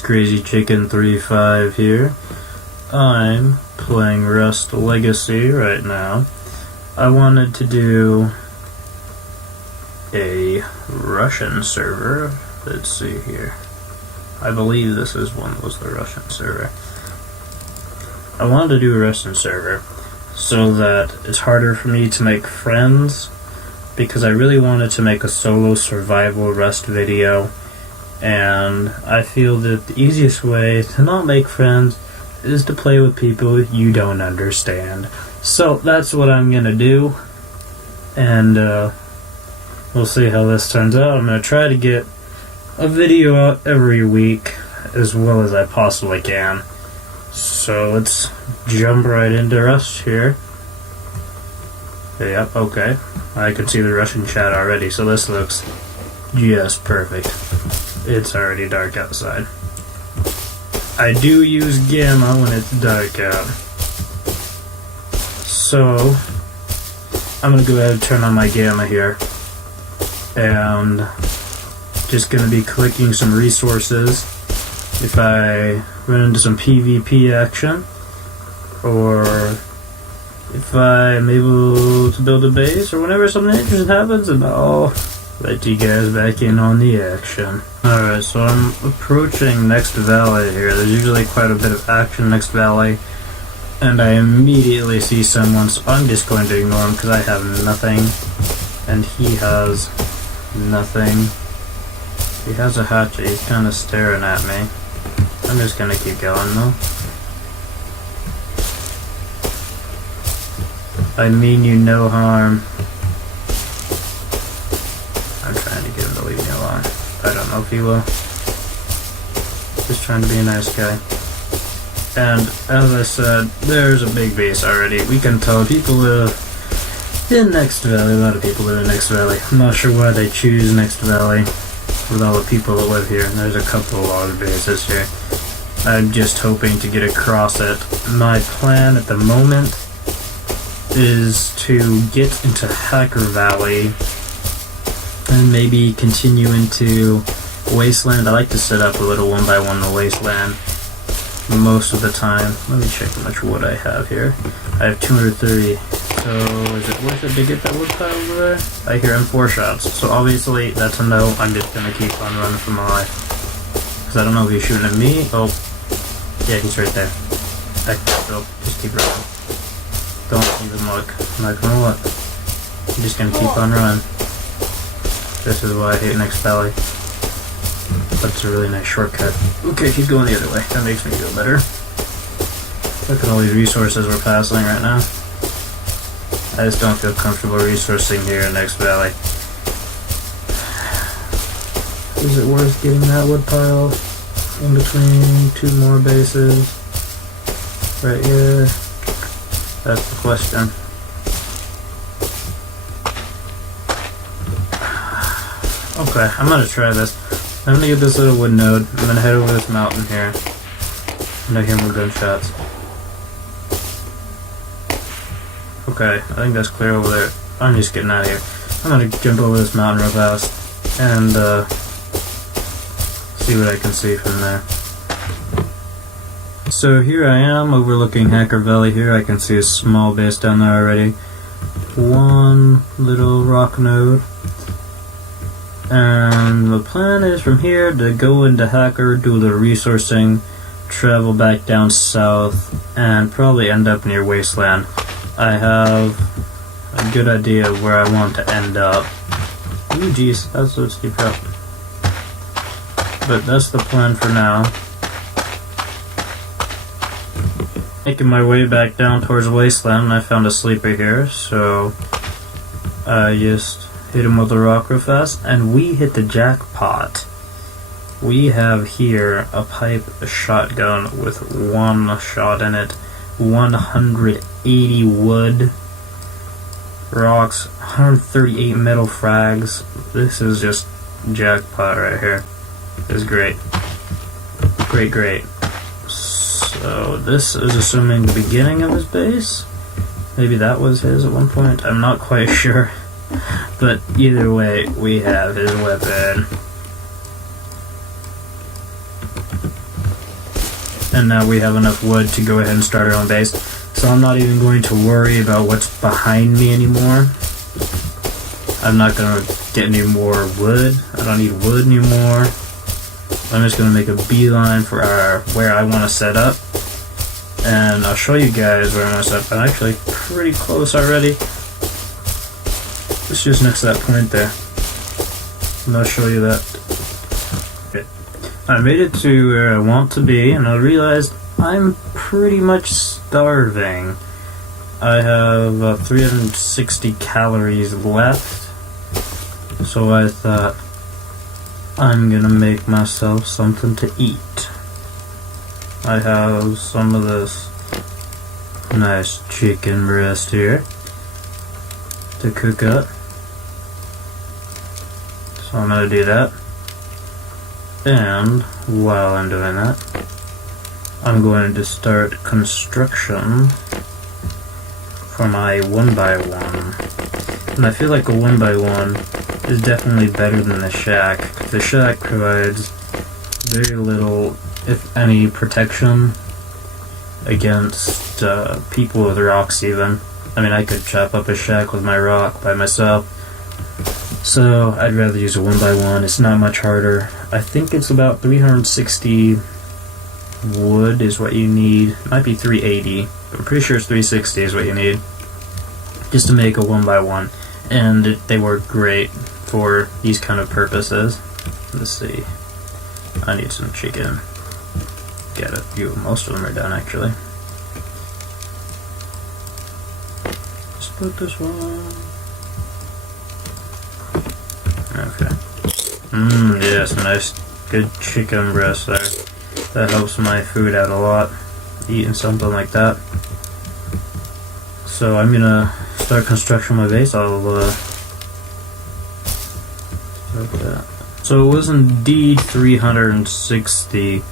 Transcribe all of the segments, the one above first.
Crazy Chicken 35 here. I'm playing Rust Legacy right now. I wanted to do a Russian server. Let's see here. I believe this is one was the Russian server. I wanted to do a Russian server so that it's harder for me to make friends, because I really wanted to make a solo survival Rust video, and I feel that the easiest way to not make friends is to play with people you don't understand. So that's what I'm gonna do, and we'll see how this turns out. I'm gonna try to get a video out every week as well as I possibly can. So let's jump right into Rust here. Yep, okay. I can see the Russian chat already, so this looks just perfect. It's already dark outside. I do use gamma when it's dark out. So I'm gonna go ahead and turn on my gamma here, and just gonna be clicking some resources if I run into some PvP action, or if I'm able to build a base, or whenever something interesting happens, and I'll let you guys back in on the action. Alright, so I'm approaching Next Valley here. There's usually quite a bit of action Next Valley, and I immediately see someone, so I'm just going to ignore him because I have nothing, and he has nothing. He has a hatchet, he's kind of staring at me. I'm just gonna keep going though. I mean you no harm. I'm trying to get him to leave me alone. I don't know if he will. Just trying to be a nice guy. And as I said, there's a big base already. We can tell people live in Next Valley. A lot of people live in Next Valley. I'm not sure why they choose Next Valley with all the people that live here. And there's a couple of log bases here. I'm just hoping to get across it. My plan at the moment is to get into Hacker Valley and maybe continue into Wasteland. I like to set up a little 1x1 in the Wasteland most of the time. Let me check how much wood I have here. I have 230. So is it worth it to get that wood pile over there? I hear M4 shots. So obviously that's a no. I'm just gonna keep on running for my life, because I don't know if he's shooting at me. Oh, yeah, he's right there. So just keep running. Don't even look. I'm not gonna look. I'm just gonna keep on running. This is why I hate Next Valley. That's a really nice shortcut. Okay, he's going the other way. That makes me feel better. Look at all these resources we're passing right now. I just don't feel comfortable resourcing here in Next Valley. Is it worth getting that wood pile in between two more bases? Right here? That's the question. Okay, I'm gonna try this. I'm gonna get this little wood node. I'm gonna head over this mountain here. And I hear more gunshots. Okay, I think that's clear over there. I'm just getting out of here. I'm gonna jump over this mountain real fast and see what I can see from there. So here I am overlooking Hacker Valley here. I can see a small base down there already. One little rock node. And the plan is from here to go into Hacker, do the resourcing, travel back down south, and probably end up near Wasteland. I have a good idea of where I want to end up. Ooh, geez, that's so steep up. But that's the plan for now. Making my way back down towards Wasteland, and I found a sleeper here, so I just hit him with a rock real fast, and we hit the jackpot. We have here a pipe shotgun with one shot in it, 180 wood, rocks, 138 metal frags. This is just jackpot right here. This is great. Great. So this is assuming the beginning of his base. Maybe that was his at one point. I'm not quite sure. But either way, we have his weapon. and now we have enough wood to go ahead and start our own base. So I'm not even going to worry about what's behind me anymore. I'm not going to get any more wood. I don't need wood anymore. I'm just going to make a beeline for where I want to set up. And I'll show you guys where I want to set up. I'm actually pretty close already. It's just next to that point there. And I'll show you that. Okay. I made it to where I want to be, and I realized I'm pretty much starving. I have 360 calories left. So I thought, I'm gonna make myself something to eat. I have some of this nice chicken breast here to cook up. So I'm gonna do that. And while I'm doing that, I'm going to start construction for my 1x1. And I feel like a 1x1 is definitely better than the shack. The shack provides very little, if any, protection against people with rocks even. I mean, I could chop up a shack with my rock by myself. So I'd rather use a 1x1. It's not much harder. I think it's about 360 wood is what you need. It might be 380, but I'm pretty sure it's 360 is what you need just to make a 1x1. And they work great for these kind of purposes. Let's see. I need some chicken. Get a few. Most of them are done actually. Just put this one. Okay. Yes, nice, good chicken breast there. That helps my food out a lot. Eating something like that. So I'm gonna start construction of my base. I'll start that. So it was indeed 360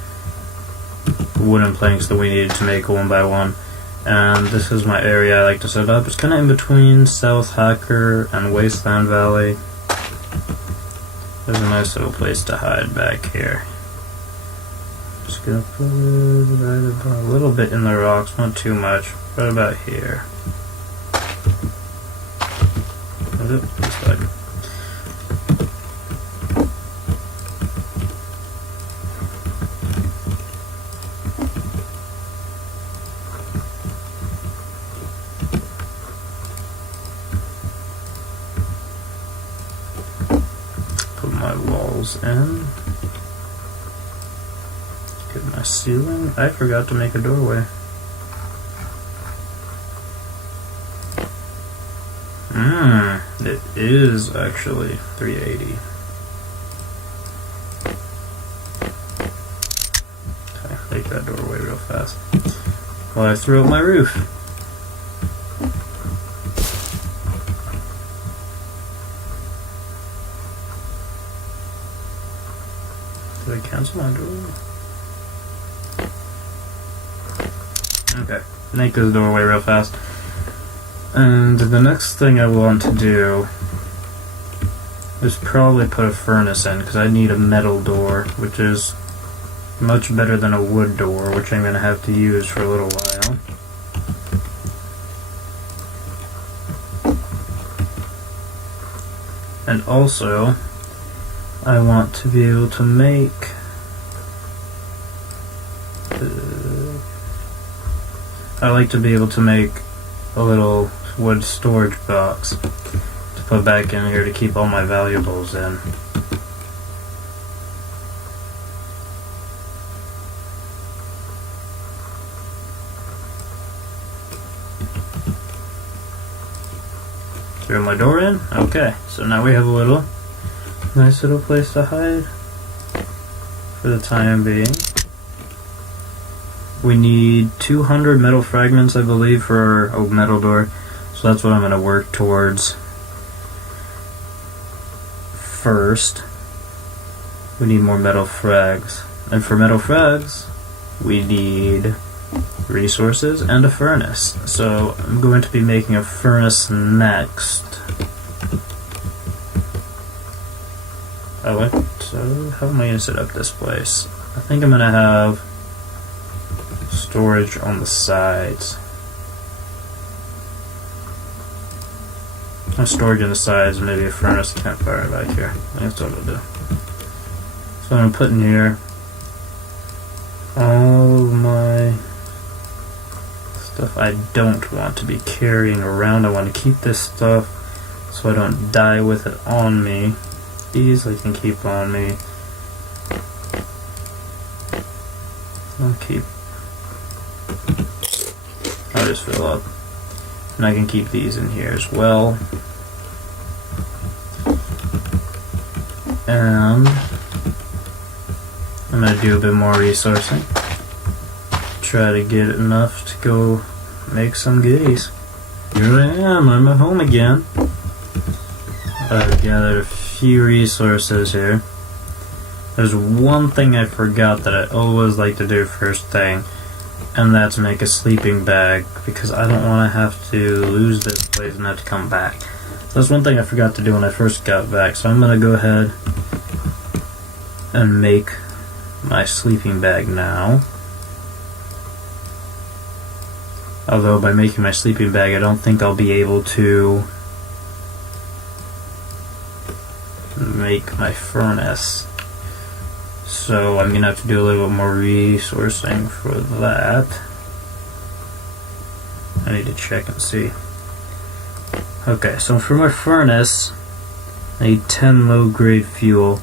wooden planks that we needed to make a 1x1. And this is my area I like to set up. It's kind of in between South Hacker and Wasteland Valley. There's a nice little place to hide back here. Just gonna put it right about a little bit in the rocks, not too much, right about here. This side. Put my walls in. Get my ceiling. I forgot to make a doorway. It is actually 380. Okay, make that doorway real fast. While I throw up my roof. Did I cancel my doorway? Okay, make this doorway real fast. And the next thing I want to do is probably put a furnace in, because I need a metal door, which is much better than a wood door, which I'm going to have to use for a little while. And also, I want to be able to make I like to be able to make a little wood storage box to put back in here to keep all my valuables in. Throw my door in? Okay, so now we have a nice little place to hide for the time being. We need 200 metal fragments, I believe, for our metal door. So that's what I'm going to work towards first. We need more metal frags. And for metal frags, we need resources and a furnace. So I'm going to be making a furnace next. So how am I going to set up this place? I think I'm going to have storage on the sides. Storage on the sides, maybe a furnace, campfire back here. That's what I'll do. So I'm putting here all of my stuff I don't want to be carrying around. I want to keep this stuff so I don't die with it on me. These I can keep on me. I'll just fill up. And I can keep these in here as well. And I'm going to do a bit more resourcing. Try to get enough to go make some goodies. Here I am, I'm at home again. I've gathered a few resources here. There's one thing I forgot that I always like to do first thing, and that's make a sleeping bag, because I don't want to have to lose this place and have to come back. So that's one thing I forgot to do when I first got back, so I'm going to go ahead and make my sleeping bag now. Although by making my sleeping bag, I don't think I'll be able to make my furnace. So I'm gonna have to do a little bit more resourcing for that. I need to check and see. Okay, so for my furnace, I need 10 low-grade fuel.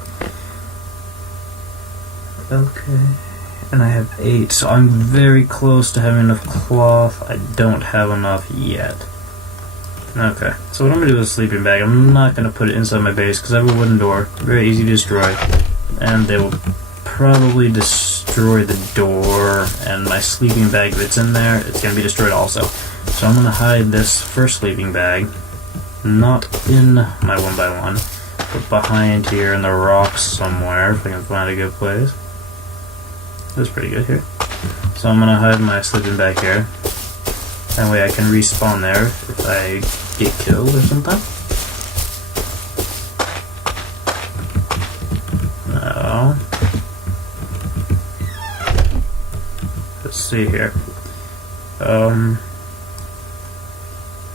Okay, and I have 8, so I'm very close to having enough cloth. I don't have enough yet. Okay, so what I'm going to do with the sleeping bag, I'm not going to put it inside my base because I have a wooden door, very easy to destroy, and they will probably destroy the door, and my sleeping bag, if it's in there, it's going to be destroyed also. So I'm going to hide this first sleeping bag, not in my 1x1, but behind here in the rocks somewhere, if I can find a good place. That's pretty good here. So I'm going to hide my sleeping bag here. That way I can respawn there if I get killed or something. No. Let's see here.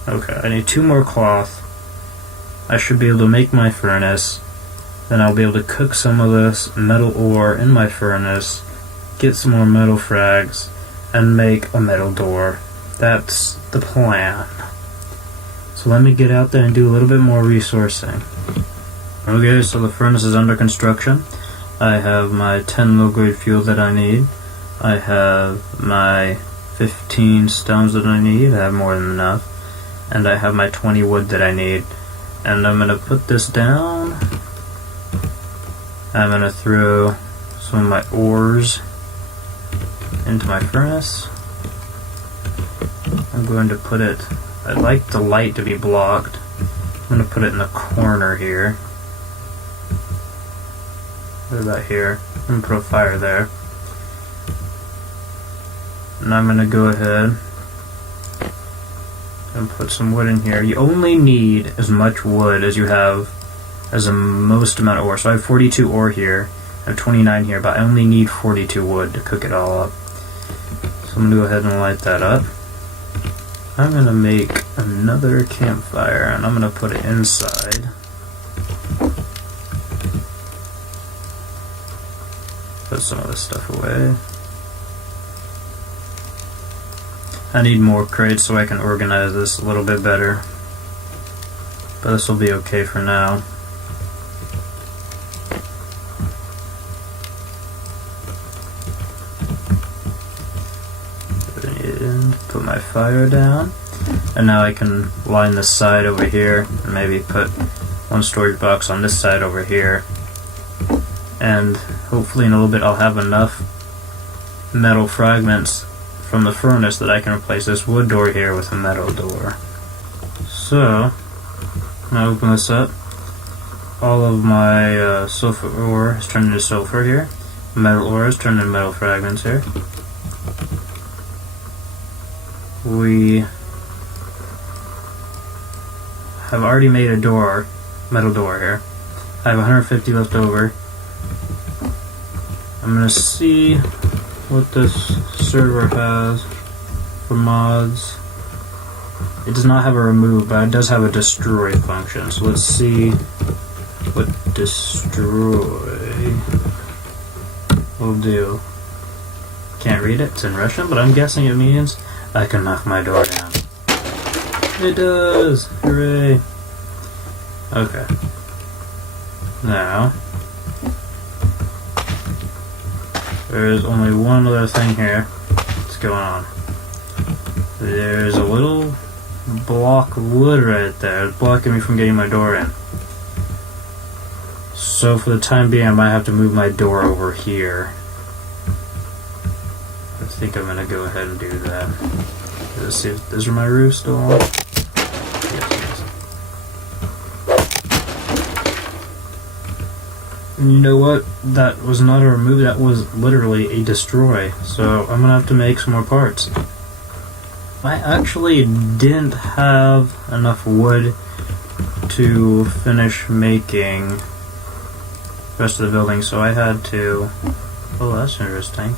Okay, I need 2 more cloth. I should be able to make my furnace. Then I'll be able to cook some of this metal ore in my furnace, get some more metal frags, and make a metal door. That's the plan. So let me get out there and do a little bit more resourcing. Okay, so the furnace is under construction. I have my 10 low-grade fuel that I need. I have my 15 stones that I need. I have more than enough. And I have my 20 wood that I need. And I'm going to put this down. I'm going to throw some of my ores into my furnace. I'm going to put it, I'd like the light to be blocked. I'm going to put it in the corner here. What about here? I'm going to put a fire there. And I'm going to go ahead and put some wood in here. You only need as much wood as you have as the most amount of ore. So I have 42 ore here. I have 29 here, but I only need 42 wood to cook it all up. So I'm going to go ahead and light that up. I'm going to make another campfire, and I'm going to put it inside. Put some of this stuff away. I need more crates so I can organize this a little bit better. But this will be okay for now. And put my fire down. And now I can line this side over here and maybe put one storage box on this side over here. And hopefully in a little bit I'll have enough metal fragments from the furnace that I can replace this wood door here with a metal door. So, I'm going to open this up. All of my sulfur ore is turned into sulfur here. Metal ore is turned into metal fragments here. We have already made a door, metal door here. I have 150 left over. I'm going to see what this server has for mods. It does not have a remove, but it does have a destroy function. So let's see what destroy will do. Can't read it, it's in Russian, but I'm guessing it means I can knock my door down. It does! Hooray! Okay. Now, there is only one other thing here that's going on. There's a little block of wood right there blocking me from getting my door in. So for the time being, I might have to move my door over here. I think I'm gonna go ahead and do that. Let's see if is my roof still on. Yes, it is. And you know what? That was not a remove, that was literally a destroy. So I'm gonna have to make some more parts. I actually didn't have enough wood to finish making the rest of the building, so I had to... Oh, that's interesting.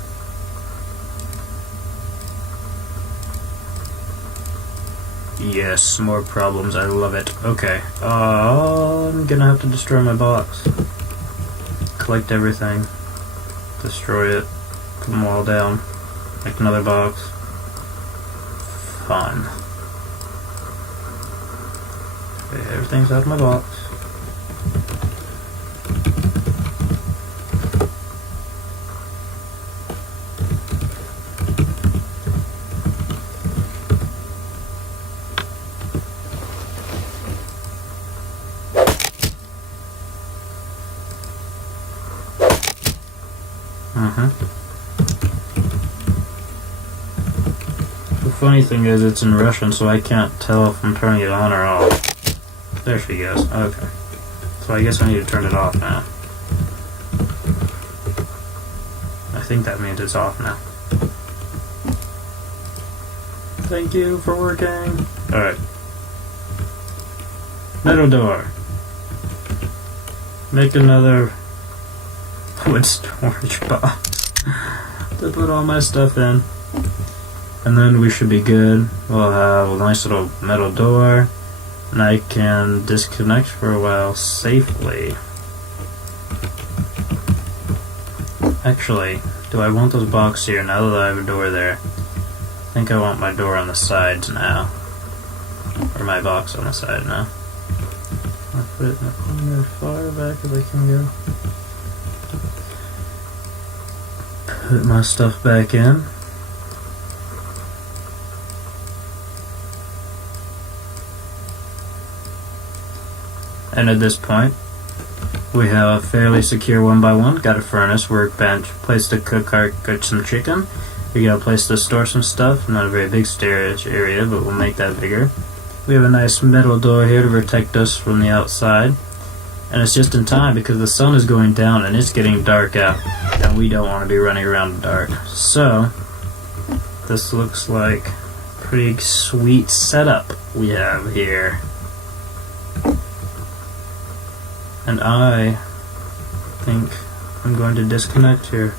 Yes, more problems, I love it. Okay, I'm gonna have to destroy my box. Collect everything, destroy it, put them all down, make another box. Fun. Okay, everything's out of my box. The funny thing is, it's in Russian, so I can't tell if I'm turning it on or off. There she goes. Okay. So I guess I need to turn it off now. I think that means it's off now. Thank you for working. Alright. Metal door. Make another wood storage box to put all my stuff in. And then we should be good. We'll have a nice little metal door, and I can disconnect for a while safely. Actually, do I want those boxes here now that I have a door there? I think I want my door on the sides now. Or my box on the side now. I'll put it in the corner as far back as I can go. Put my stuff back in. And at this point, we have a fairly secure 1x1. Got a furnace, workbench, place to cook some chicken. We got a place to store some stuff. Not a very big storage area, but we'll make that bigger. We have a nice metal door here to protect us from the outside. And it's just in time because the sun is going down and it's getting dark out. And we don't want to be running around in the dark. So, this looks like a pretty sweet setup we have here. And I think I'm going to disconnect here.